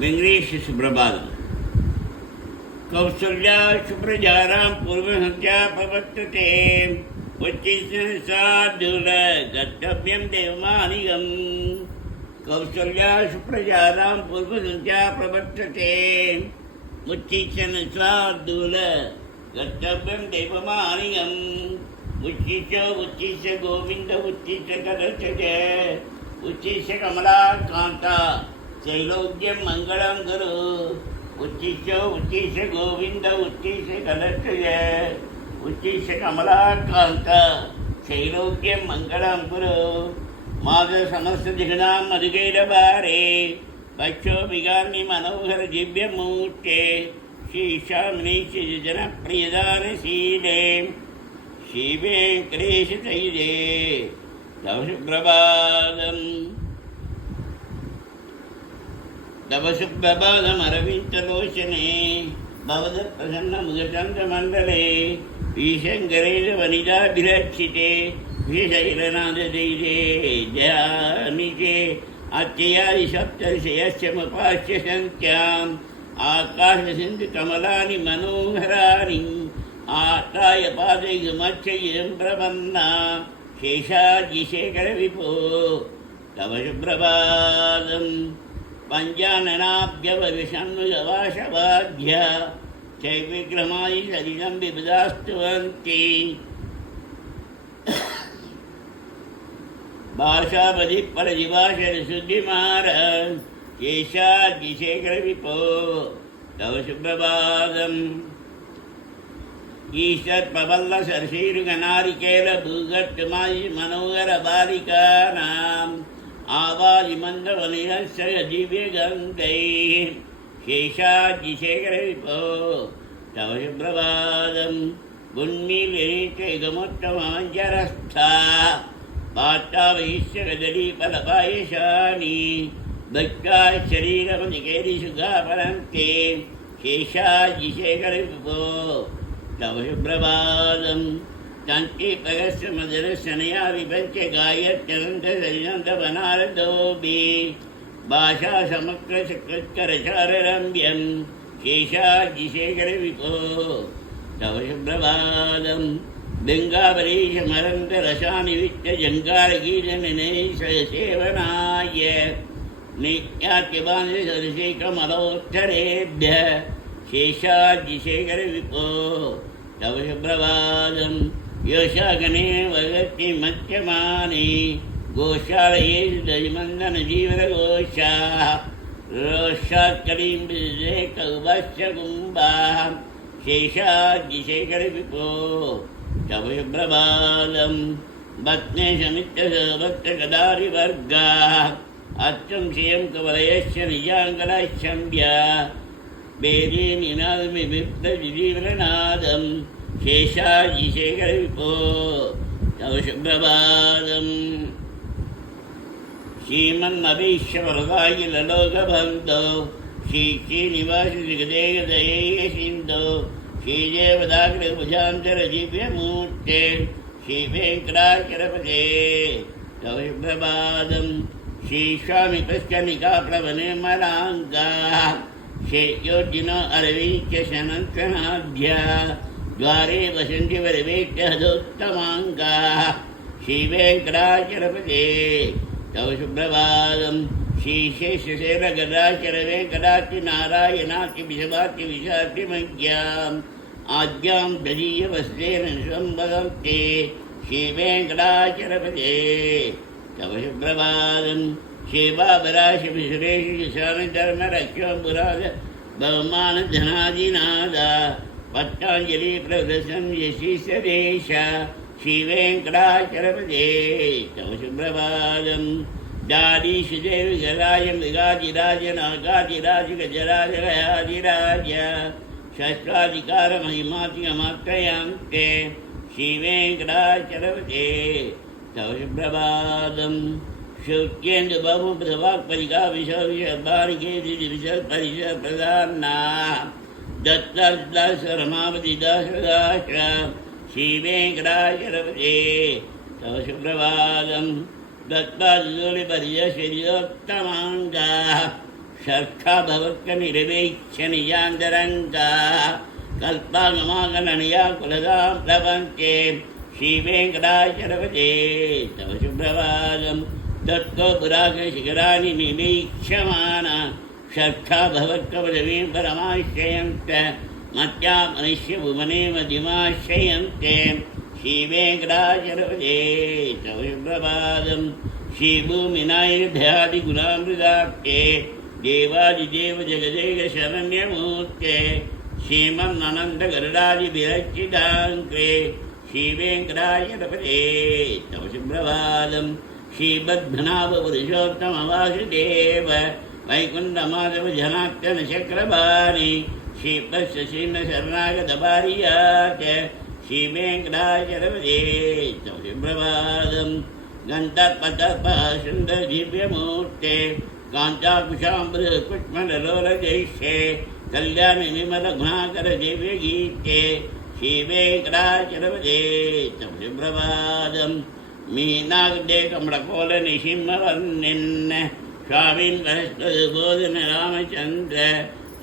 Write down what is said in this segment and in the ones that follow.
वेंकटेश सुप्रभातम। कौसल्या सुप्रजारां पूर्वसंध्या प्रवर्तते उच्चिष्टसाधुल कर्तव्यं देवमानिगम्। कौसल्या सुप्रजारां पूर्वसंध्या प्रवर्तते उच्चिष्टसाधुल कर्तव्यं देवमानिगम्। उच्चिष्ट गोविंद उच्चिष्ट कदर्चज उच्चिष्ट कमलाकांता त्रैलोक्यं मंगलं गुरु। उच्चिष्ट गोविंद उच्चिष्ट कदर्चय उच्चिष्ट कमलाकांत त्रैलोक्यं मंगलं गुरु। माघ समस्त दिग्नां मधुगैरवारे पक्षो विगामि मनोहर दिव्य मूर्ते श्रीशामिनीश जनप्रियदानशीले श्री वेंकटेश तैरे तव सुप्रभातम्। तव सुप्रभातमरविन्दलोचने भवदत्प्रसन्नमुखचन्द्रमण्डले श्रीशङ्करेण वनिताभिरक्षिते श्रीशैलनाथदैरे जयामिके अत्ययादिसप्तर्षयस्यमुपास्य सन्त्याम् आकाशसिन्धुकमलानि मनोहराणि आताय पादैगमच्छयं प्रपन्ना शेषाद्रिशेखरविभो तव सुप्रभातम्। पञ्चाननाभ्यवविषण्मुगवाशवाद्य चैविक्रमादि सलिलं विपदास्तुवन्ति भाषापदि परदिवासरशुद्धिमार शेषाद्रिशेखरविभो तव सुप्रभातम्। ईश्वर प्रबल सरसीरुगनारिकेल भूगट्टमायि मनोहर बालिकानाम् आवादिमन्दवनिहस्य दिव्यगन्धैः शेषाद्रिशेखरविभो तव सुप्रभातम्। गुण्मीलिनीचैगमोत्तममञ्जरस्था पाट्टावैश्यगदलीफलपायशानि भक्त्या शरीरमनिकेरिसुखापरन्ते शेषाद्रिशेखरविभो तव सुप्रभातम्। तन्तीपगस्य मदरशनया विपञ्च गायत्यनन्तसरिनन्दवनारदोऽपि भाषा समग्रचक्रचरचाररम्यं शेषाद्रिशेखरविभो तव सुप्रभातम्। गङ्गावरीशमरन्तरसानि वित्तजङ्गारगीतनिनैषसेवनाय नित्यात्यबान्धसदृशे कमलोत्तरेभ्यः शेषाद्रिशेखरविभो तव सुप्रभातम्। योषागणे वदति मध्यमाने गोशालयेषु दधिमन्दनजीवनघोषाः रोषात्कलीं कुम्भाः शेषाद्रिशेखरविभो तव सुप्रभातम्। भक्तेशमित्रसभक्तकदारिवर्गाः अर्थं श्रियं कवलयस्य निजाङ्गलक्षम्या वेदे निनादमिविप्तजीवननादम् शेषाद्रिशेखरविभो तव सुप्रभातम्। श्रीमन्नभीष्यवरदाय ललोकबन्धो श्रीश्रीनिवासजगदेकदयेय सिन्धो श्रीदेवदाग्रभुजान्तरदिव्यमूर्ते श्रीवेङ्कटाचलपते तव सुप्रभातम्। श्रीस्वामिपश्चनिकाप्लवनिर्मलाङ्गाः शेयोर्जिनो अरविच्य शनन्तनाभ्या द्वारे वसन्ति वरवेट्य हदोत्तमाङ्गाः श्रीवेङ्कटाचलपते तव सुप्रभातम्। श्रीशेषशैलगदाचलवेङ्कटाचिनारायणाचिविषभाचिविशाचिमज्ञाम् आद्यां ददीयवस्त्रेण संवदन्ते श्रीवेङ्कटाचलपते तव सुप्रभातम्। शिवापराशविसुरेषु स्वामिधर्मरक्षोपुराद बहुमानधनादिनादा पट्टाञ्जलिप्रदर्शनं यशीसदेश श्रीवेङ्कटाचलपते तव सुप्रभातम्। दादीशुदेवगराय मृगादिराज नागादिराज गजराजगयादिराज शस्त्राधिकारमहिमातिकमात्रयान्ते श्रीवेङ्कटाचलपते तव सुप्रभातम्। श्रुत्येन्दुबहुप्रभाक्परिका विषविषबालिकेदिविषपरिषप्रधाना दत्तदासरमावधिदासदाश श्रीवेङ्कटाचलपते तव सुप्रभातम्। दत्तादुलिपरियशरीरोत्तमाङ्गाः षष्ठा भवत्कनिर्वेक्ष्य निजान्तरङ्गा कल्पागमागणनया कुलदां प्रपञ्चे श्रीवेङ्कटाचलपते तव सुप्रभातं तत्त्व पुराकशिखराणि निरीक्ष्यमाना षष्ठा भवत्कपदवीं परमाश्रयन्त मत्या मनुष्यभुवने मदिमाश्रयन्ते श्रीवेङ्कटाचलपते तव सुप्रभातं श्रीभूमिनायध्यादिगुणामृताप्ते देवादिदेव जगदेक शरण्यमूर्ते श्रीमन्नन्दगरुडादिभिरचिताङ्क्रे श्रीवेङ्कटाचलपते तव सुप्रभातं श्रीपद्मनाभपुरुषोत्तमवासुदेव वैकुण्ठमाधव जनार्दनचक्रपाणि श्रीपश्यशरणगतभार्यात् श्रीवेङ्कटाचलपते तव सुप्रभातं गन्धर्पतर्पः सुन्दरदिव्यमूर्ते कान्ताकुशाम्बुजकुष्मललोलजैष्ये कल्याणि विमलगुणाकरदिव्यगीते श्रीवेङ्कटाचलपते तव सुप्रभातं मीनाग्दे कमलकोलनिशिम्मवर्णिन् स्वामिन् वरस्पतिबोधन रामचन्द्र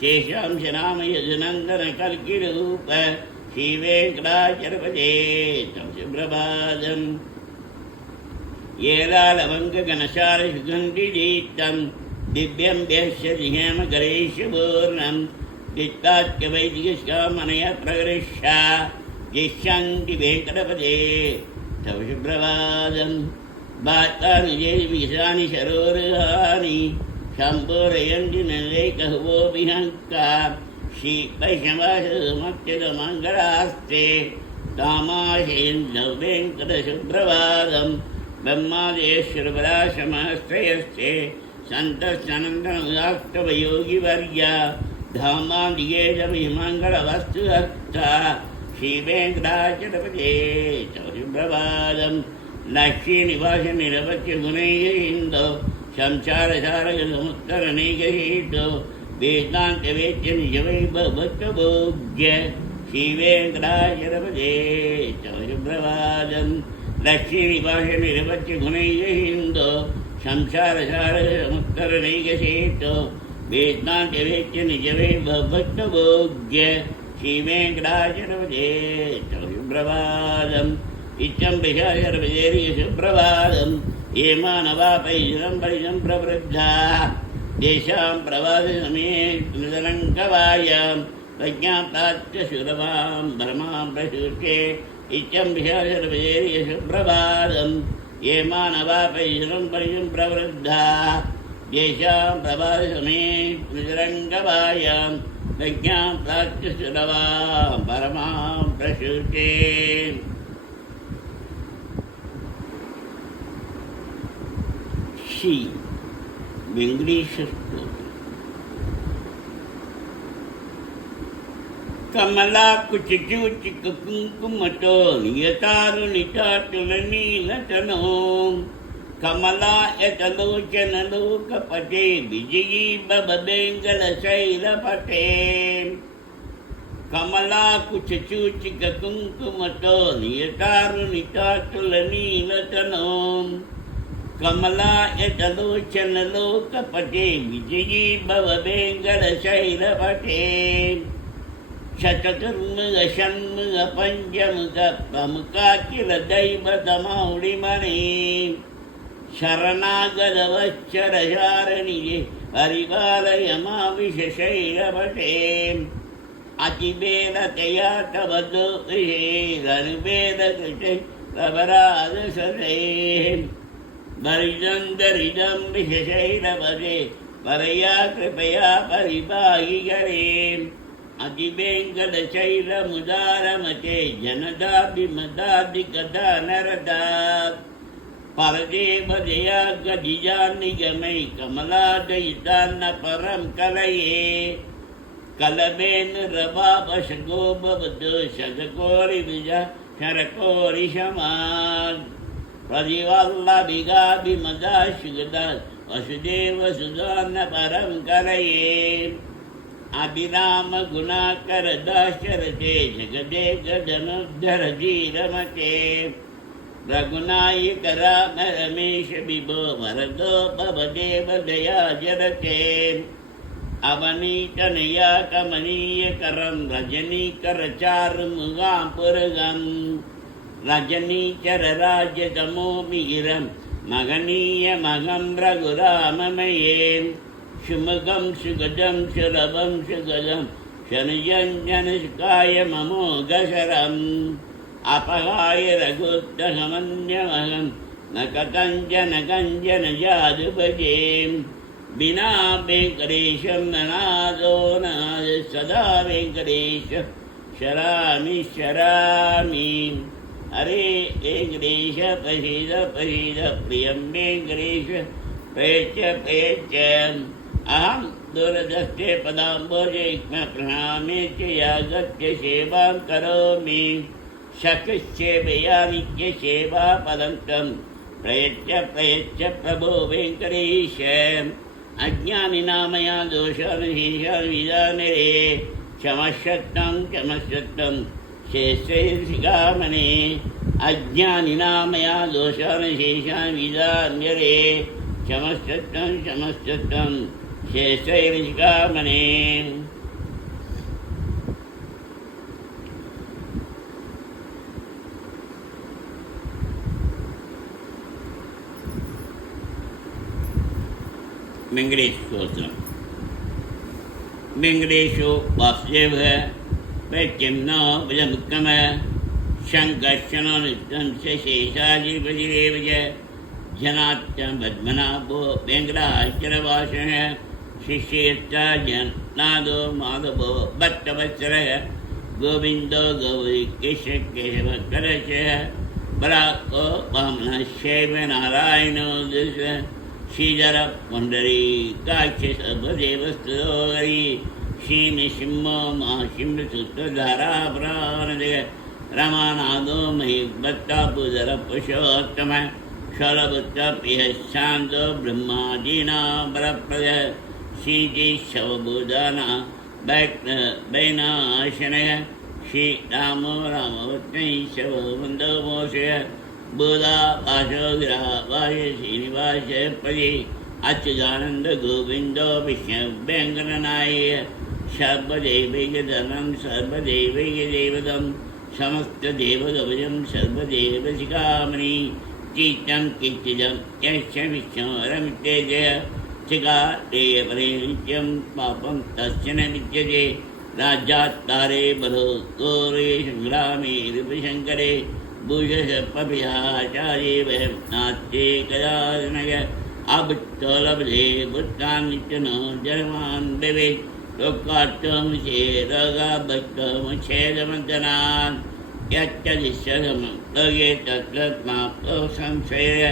शेषांशनाम यदुनन्दन कल्किरूप श्रीवेङ्कटाचलपते तव सुप्रभातं येलालवङ्गगणशालसुगन्धिदीप्तं दिव्यं व्यस्यति हेमकरेशपूर्णं दिक्ताख्यवैदिकस्कामनया प्रगृह्य यस्यन्ति वेङ्कटपते तव सुप्रभातं बातानि जैर्विषानि शरोरुहानि सम्पूरयन्ति नदैकहुवोऽभिहङ्का श्रीवैष्णवासमक्षतमङ्गलास्ते तामाशयन्तौ वेङ्कटसुप्रभातं ब्रह्मादेश्वरपराशमहस्त्रयस्ते सन्तस्तनन्दनमुदास्तवयोगिवर्या धामादिगेशमहिमङ्गलवस्तुहस्ता श्रीवेङ्कटाचलपते तव सुप्रभातं लक्ष्मीनिवासनिरपत्यगुणैर्हिन्दो संसारसारगसमुत्तरनैकहेतो वेदान्तवेद्य निजवैभवत्वभोग्य श्रीवेङ्कटाचलपते तव सुप्रभातं लक्ष्मीनिवासनिरपत्यगुणैर्हिन्दो संसारसारगसमुत्तरनैकहेतो वेदान्तवेद्य निजवैभवत्वभोग्य श्रीवेङ्कटाचलपते तव सुप्रभातं इत्यं पिशाचरपतेर्य सुप्रभातं ये मानवापैजनं परिजं प्रवृद्धाः तेषां प्रवादसमये नृतलङ्कवायां प्रज्ञाप्राप्य सुरभां भ्रमां प्रसूचे इत्यं पिशाचरपतेर्य सुप्रभातं ये मानवापैजनं परिजं प्रवृद्धाः तेषां प्रवादसमये नृतलङ्कवायां प्रज्ञां प्राप्य सुरभां परमां प्रसूचे श्री वेंकटेश्वर कमला कुचिक कुंकुमतो नियतारु निचाटुल नीलतनो कमला यतलोचन लोकपटे विजयी बबेंगल शैलपटे कमला कुचिक कुंकुमतो नियतारु निचाटुल नीलतनो कमला यतलोचन लोकपटे विजयी भवबेङ्गलशैलपटे शतचतुर्मुख षण्मुख पञ्चमुख प्रमुखाखिल दैवतमौलिमणि शरणागतवश्चरशारणिये परिपालय माविशशैलपटे अतिवेदतया तव दोषेरनुवेदकृते प्रपराधसते दरिदं विशशैलपदे परया कृपया परिपाहि करे अतिवेङ्कटशैलमुदारमते जनदाभिमदादिकदा नरदा परदेवदया गदिजान्निगमै कमलादयितान्न परं कलये कलमेन रवापशगो भवतु शतकोरिविजा शरकोरिशमान् प्रतिवल्लभिगाभिमदाशुगदा वसुदेवसुधान्न परं कलये अभिरामगुणाकरदाशरथे जगदेकधनुद्धर धीरमते रघुनायक राम रमेश विभो वरदो भवदेव दया जरते அவனீதனயா கமனீயகரம் ரஜனீகரச்சாருமுகாம்புருகம் ரஜனீச்சரராஜதமோமிகிரம் மகனீயமகம் ரகுராமமயே சுமுகம் சுகதம் சுலபம் சுகதம் शनुजञ्जनस्काय ममोघशरम् अपहाय रघुत्तमन्यमहं न कथञ्जन कञ्जन जादुभजे विना वेङ्कटेशं ननादो नाद सदा वेङ्कटेश शरामि शरामि हरे वेङ्कटेश प्रसीद प्रसीद प्रियं वेङ्कटेश प्रेच प्रेच अहं दूरदृष्टे पदाम्बोजे प्रणामे च यागत्य सेवां करोमि शक्यसेवयानित्य सेवा पदं तं प्रयच्छ प्रयच्छ प्रभो वेङ्कटेश अज्ञानिनामया दोषानुशेषान् विदाने क्षमस्यत्तं क्षमस्यत्तं शेषैर्षिखामणे अज्ञानिनामया दोषानुशेषान् विदान्यरे क्षमस्यत्तं क्षमस्यत्तं शेषैर्षिखामणे वेंकटेश स्तोत्रम वेंकटेशो वासुदेवः वैद्यं न विलमुक्तम शङ्कर्षणो नित्यं शेषाधिपतिरेव च जनात्यं पद्मनाभो वेङ्कटाचलवासः शिष्यश्च जनादो माधवो भक्तवत्सलः गोविन्दो गौरीकेशकेशवकरशः बराको वामनः शैव नारायणो दश श्रीधर पुण्डरीकाक्षसर्वदेवस्तुतोहरि श्रीनिसिंहो महासिंहसूत्रधाराभ्रानदय रमानादो महीभक्तापुधर पुरुषोत्तमः शौलभुत्रप्रियः शान्तो ब्रह्मादीनां वरप्रद श्रीकेशवबोधाना वैनाशनः श्रीरामो रामवत्नैः वन्दो मोषय बोधा वासो गिरावाय श्रीनिवास पदे अच्युतानंद गोविंदो विष्णुव्यंकटनाय सर्वदेवैकधनं सर्वदेवैकदेवतं समस्तदेवगवजं सर्वदेवशिखामणि चित्तं किच्चिदं यश्च विष्णोरमित्यजय चिकादेवरे नित्यं पापं तस्य न विद्यते राज्यात्तारे बलो घोरे संग्रामे रूपशङ्करे भूषसर्पभियाचार्ये वयं नाट्ये कदानय आभुक्तोलभे भूतान्नित्यनो जन्मान् भवेत् लोकार्थमुचे रोगाभक्तमुच्छेदमन्तनान् यच्चदिश्यसमं लोके तत्त्वमाप्तो संशय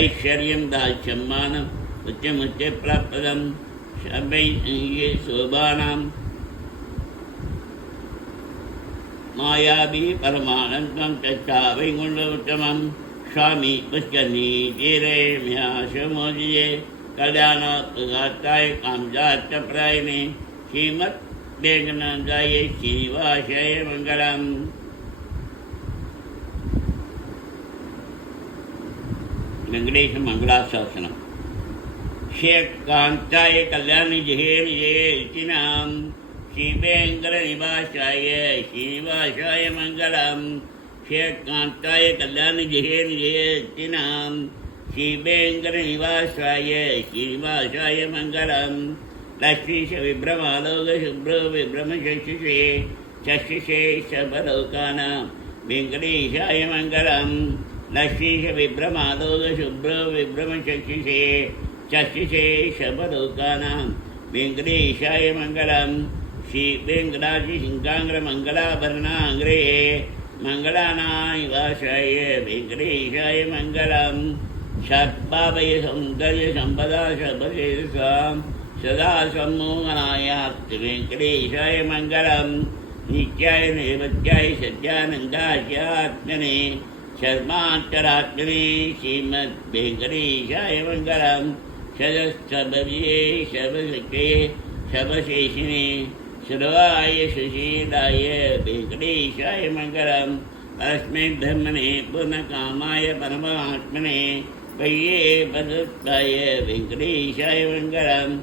ऐश्वर्यं दास्यं मानम् उच्चमुच्चप्रप्रदं शब्दैः शोभानां मायावी परमानन्दं तथा वैकुण्ठोत्तमं स्वामी पुष्करणी तीरे म्याशमोदिये कल्याणप्रदाताय कामजातप्रदायिने श्रीमद्वेङ्कटनाथाय श्रीनिवासाय मङ्गलम् वेङ्कटेश मङ्गलाशासनम् शेकान्ताय कल्याणनिधये निजयेतिनां श्रीवेङ्कटनिवासाय श्रीनिवासाय मङ्गलम् शेकान्ताय कल्याणनिधये निजयेतिनां श्रीवेङ्कटनिवासाय श्रीनिवासाय मङ्गलम् लक्ष्मीश विभ्रमालोकशुभ्रो विभ्रमचक्षुषे चक्षुषे सर्वलोकानां वेङ्कटेशाय मङ्गलम् लक्ष्मीश विभ्रमालोकशुभ्रो विभ्रमचक्षुषे चक्षुषे सर्वलोकानां वेङ्कटेशाय मङ्गलम् श्रीवेङ्कटाद्रिसिंहाग्रमङ्गलाभरणाग्रे मङ्गलानानिवासाय वेङ्कटेशाय मङ्गलम् षड्भावय सौन्दर्यसम्पदा सर्वदेशां सदा सम्मोहनायास्ति वेङ्कटेशाय मङ्गलम् नित्याय नैवेद्याय सत्यानन्दाख्यात्मने शर्मान्तरात्मने श्रीमद्वेङ्कटेशाय मङ्गलम् शरस्तभव्ये शवशक्ये शवशेषिने सर्वाय सुशीलाय वेङ्कटेशाय मङ्गलम् अस्मै ब्रह्मणे पूर्णकामाय परमात्मने वैये पदुत्ताय वेङ्कटेशाय मङ्गलम्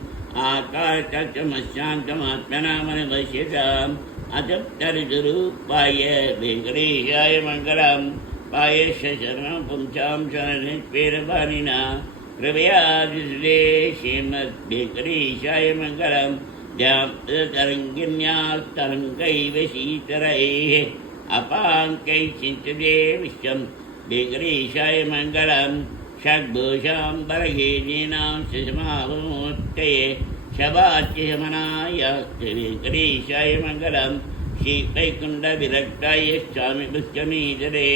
आकाशमशान्तमात्मनामनवश्यताम् अतप्तरितरूपाय वेङ्कटेशाय मङ्गलम् पायश्च शरणं पुंसां शरणेश्वरवाणिना कृपयादिश्रे श्रीमद्वेङ्कटेशाय मङ्गलम् तरङ्गिन्यास्तरङ्गैव शीतरैः अपाङ्कैः चिन्तये विश्वं वेङ्कटेशाय मङ्गलम् षड्भूषां बलहेनीनां सुषमावमूर्तये शबाच्यमनायास्ते वेङ्कटेशाय मङ्गलम् श्रीवैकुण्ठविरक्ताय स्वामि पुष्कमीधरे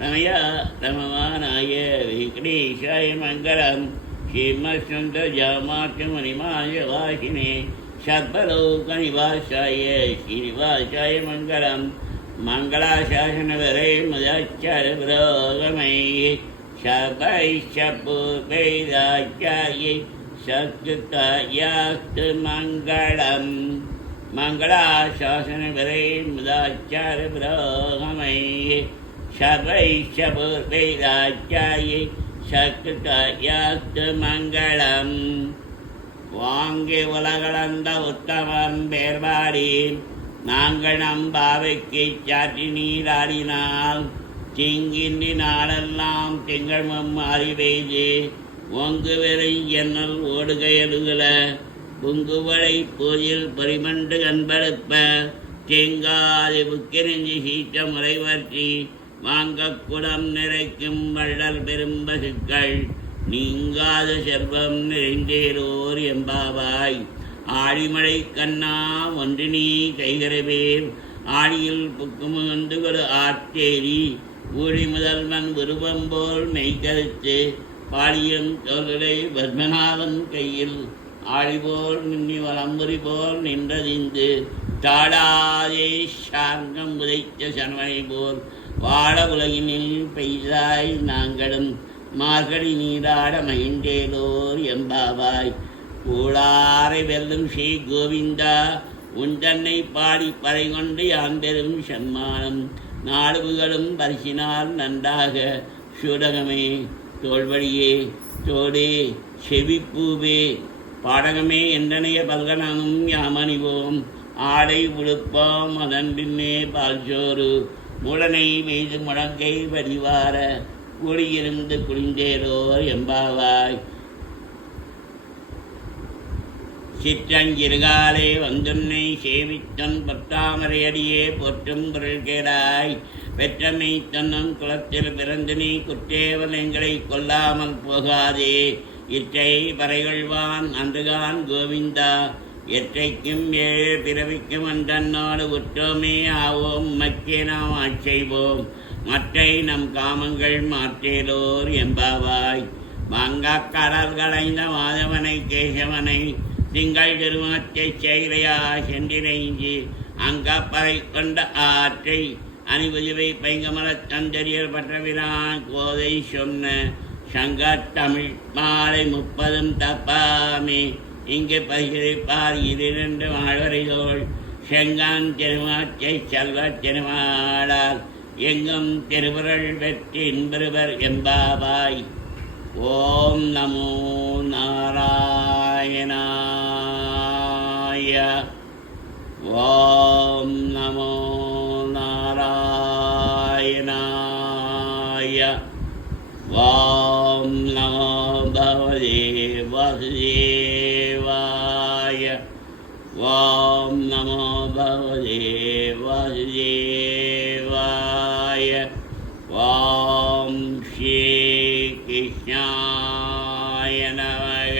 रमया रममानाय वेङ्कटेशाय मङ्गलम् श्रीमत्सुन्दरजामात्यमुनिमाय वासिने सर्वलोकनिवासाय श्रीनिवासाय मङ्गलम् मङ्गलाशासनवरे मदाचार्यपुरोगमैः शबैश्च पूर्वैराचार्यै संस्कृतायास्तु मङ्गलम् मङ्गलाशासनवरे मदाचार्यपुरोगमैः शबैश्च पूर्वैराचार्यै संस्कृतायास्तु मङ्गलम् வாங்கி உலகளந்த உத்தமன் பேர்வாடி நாங்கள் நம்பாவைக்கு சாற்றி நீராடினால் திங்கின்றி நாளெல்லாம் திங்கள் மம்மாறி பெய்து ஒங்கு வெறை எண்ணல் ஓடுக எழுகல புங்குவளை பூஜில் பரிமண்டு கண்படுப்ப தேங்காது புக்கிரிஞ்சி சீற்ற முறைவற்றி வாங்க குடம் நிறைக்கும் வள்ளல் பெரும்பசுக்கள் நீங்காத செல்வம் நிறைந்தேரோர் எம்பாவாய் ஆழிமழை கண்ணா ஒன்று நீ கைகரவேல் ஆழியில் புக்குமுகந்து ஒரு ஆற்றேரி ஊழி முதல்வன் உருவம் போல் மெய்கருத்து பாடியன் தோல்களை பத்மநாதன் கையில் ஆழிபோல் நின்னி வலம்புரி போல் நின்றதிந்து தாடாதே சார்கம் உதைத்த சனவனை போல் வாழ உலகினில் பெய்தாய் நாங்களும் மார்கழி நீராட மகிழ்ந்தேலோர் எம்பாவாய் கூளாரை வெல்லும் ஸ்ரீ கோவிந்தா உன் தன்னை பாடி பறை கொண்டு யாம்பெரும் சன்மானம் நாடுகளும் பரிசினால் நன்றாக சூடகமே தோல்வழியே தோடே செவிப்பூவே பாடகமே என்றனைய பல்கனமும் யாமணிவோம் ஆடை உடுப்போம் அதன் பின்னே பால்சோறு முடனை மீது முழங்கை வடிவார கூடியிருந்து குளிந்தேரோர் எம்பாவாய் சிற்றஞ்சிறுகாலே வந்துன்னை சேவித்தன் பத்தாமரையடியே போற்றும் பொருள் கேடாய் பெற்றமை தன்னம் குளத்தில் பிறந்து நீ குற்றேவல் எங்களை கொல்லாமல் போகாதே இற்றை பறைகொள்வான் அன்றுகான் கோவிந்தா எற்றைக்கும் ஏழு பிறவிக்கும் அன்றன்னோடு உற்றோமே ஆவோம் மக்கே நாம் ஆட்செய்வோம் மற்றை நம் காமங்கள் மாற்றேலோர் எம்பாவாய் மாங்காக் கடல் களைந்த மாதவனை கேசவனை திங்கள் திருமணத்தை செய்கையா சென்றிரைஞ்சி அங்கப்பறை கொண்ட ஆற்றை அணிபுதிவை பைங்கமலத் தந்தரியல் பற்றவிரான் கோதை சொன்ன சங்கத்தமிழ் மாலை 30 தப்பாமே இங்கு பகிர்ப்பார் 2 வாழ்வரைதோள் செங்கான் திருமாச்சை செல்வத் திருமாளால் எங்கும் திருவுருள் வெற்றி இன்பருவர் எம்பாவாய். ஓம் நமோ நாராயணாய. ஓம் நமோ நாராயணாய. ஓம் நமோ பகவதே வாசுதேவாய. ஓம் நமோ பகவதே வாசுதேவாய. ஓம் ஸ்ரீ கிருஷ்ணாய நமக.